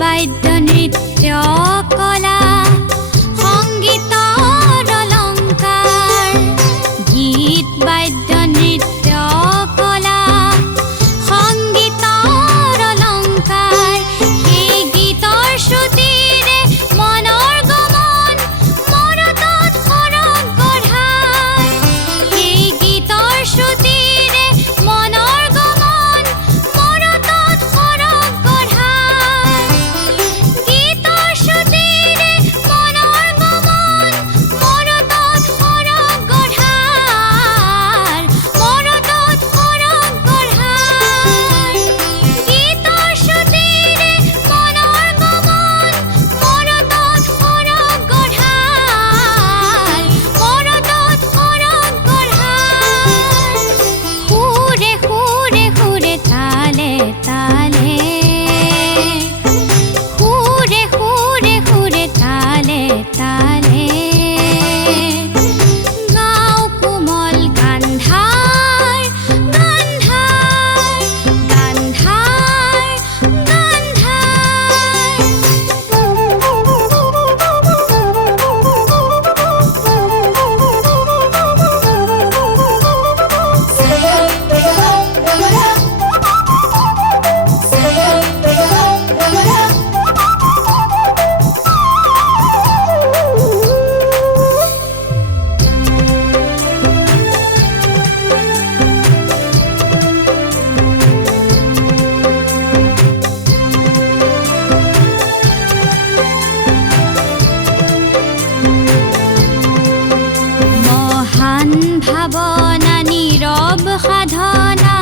বাদ্য নৃত্য কলা সংগীতৰ অলংকাৰ গীত বাদ্য নৃত্য কলা সংগীতৰ অলংকাৰ সেই গীতৰ শ্ৰুতিৰে মনৰ গমন মৰতত সৰগ গঢ়ায় সেই গীতৰ শ্ৰুতিৰে মনৰ গমন মৰতত সৰগ গঢ়ায় গীতৰ শ্ৰুতিৰে মনৰ গমন মৰতত সৰগ গঢ়ায় মৰতত সৰগ গঢ়ায় গীতৰ শ্ৰুতিৰে মনৰ গমন মৰতত সৰগ গঢ়ায় মৰতত সৰগ গঢ়ায় সুৰে সুৰে সুৰে তালে তালে সুৰে সুৰে সুৰে তালে তালে গাওঁ কোমল গান্ধাৰ গান্ধাৰ গান্ধাৰ মহান ভাৱনা নীৰৱ সাধনা